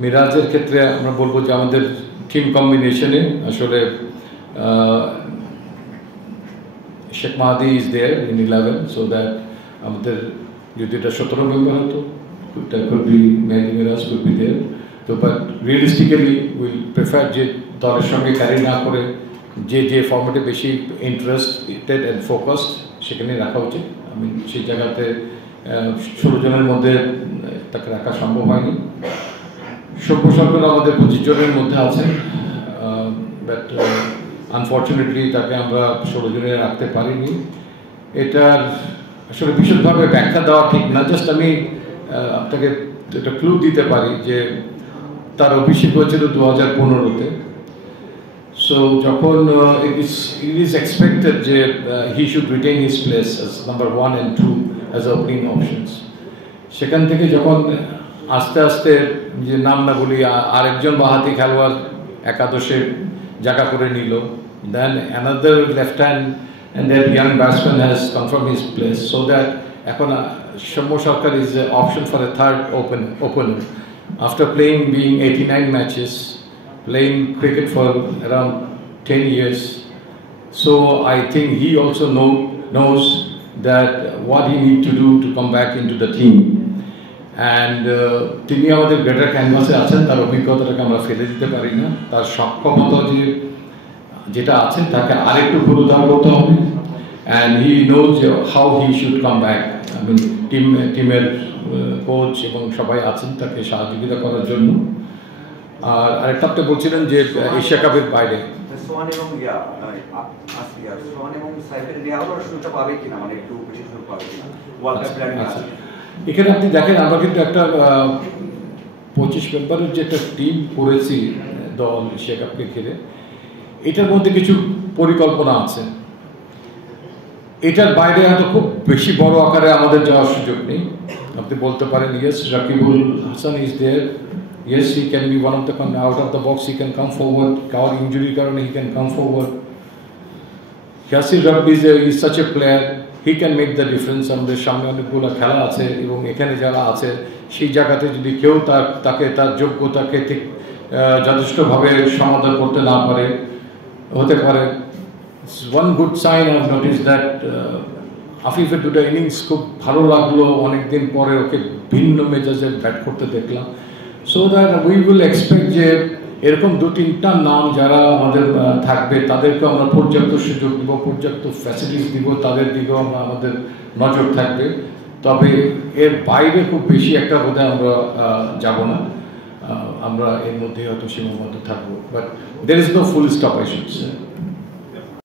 মিরাজের ক্ষেত্রে আমরা বলবো যে আমাদের টিম কম্বিনেশনে আসলে Sheikh Mahadi is there in 11, so that আমাদের যদি এটা 17 মেম্বার হতো could be Mehdi Miraj could be there. তো বাট রিয়েলিস্টিক্যালি উইল প্রেফার যে দলের সঙ্গে ক্যারি না করে যে ফর্মেটে বেশি ইন্টারেস্টেড অ্যান্ড ফোকাসড সেখানে রাখা উচিত। আমি সেই জায়গাতে 16 জনের মধ্যে তাকে রাখা সম্ভব হয়নি। সভ্য সরকার আমাদের 25 জনের মধ্যে আছেন, বাট আনফর্চুনেটলি তাকে আমরা 16 জনে রাখতে পারিনি। এটার আসলে বিশদভাবে ব্যাখ্যা দেওয়া ঠিক না, জাস্ট আমি আপনাকে একটা ক্লু দিতে পারি যে তার অভিষেক হয়েছিল 2015-তে। সো যখন it is expected যে he should retain his place as number 1 and 2 as opening options, সেখান থেকে যখন আস্তে আস্তে যে নাম না বলি আরেকজন বাঁহাতি খেলোয়াড় একাদশে জায়গা করে নিল, then another left hand and that young batsman has confirmed his place, so that এখন সৌম্য সরকার is an option for a third opener after being 89 matches, playing cricket for around 10 years. So I think he also knows that what he need to do to come back into the team, and তিনি আমাদের গ্রেটার ক্যানভাসে আছেন, তার অভিজ্ঞতাটাকে আমরা ফেলে দিতে পারি না। তার সক্ষমতা যেটা আছে তাকে আরেকটু পুনরুদ্ধার করতে হবে, and he knows how he should come back. I mean টিমের কোচ এবং সবাই আছেন তাকে সহযোগিতা করার জন্য। আর আরেকটা আপনি বলছিলেন যে এশিয়া কাপের বাইরে সোহান এবং সাইফের রিয়াউর সুযোগটা পাবে কিনা, মানে একটু বেশি সুযোগ পাবে কিনা ওয়ার্ল্ড কাপ প্ল্যানিং আছে। এখানে আপনি দেখেন আমরা কিন্তু একটা 25 মেম্বারের যে একটা টিম করেছি দল এশিয়া কাপকে ঘিরে, এটার মধ্যে কিছু পরিকল্পনা আছে। এটার বাইরে হয়তো খুব বেশি বড় আকারে আমাদের যাওয়ার সুযোগ নেই। আপনি বলতে পারেন yes Rakibul Hasan is there, yes he can be one of the out of the box, he can come forward, কার ইঞ্জুরির কারণে he can come forward. Yasir Rabbi is such a player, he can make the difference. আমাদের সামনে অনেকগুলো খেলা আছে এবং এখানে যারা আছে সেই জায়গাতে যদি কেউ তাকে তার যোগ্যতাকে ঠিক যথেষ্টভাবে সমাধান করতে না পারে, হতে পারে। One good sign I've noticed that আফিফের দুটো ইনিংস খুব ভালো লাগলো, অনেকদিন পরে ওকে ভিন্ন মেজাজে ব্যাট করতে দেখলাম। So that we will expect যে এরকম 2-3টা নাম যারা আমাদের থাকবে তাদেরকে আমরা পর্যাপ্ত সুযোগ দিব, পর্যাপ্ত ফ্যাসিলিটিস দিব, তাদের দিকেও আমাদের নজর থাকবে। তবে এর বাইরে খুব বেশি একটা বোধহয় আমরা যাব না, আমরা এর মধ্যে হয়তো সীমাবদ্ধ থাকবো। But there is no full stop I should say.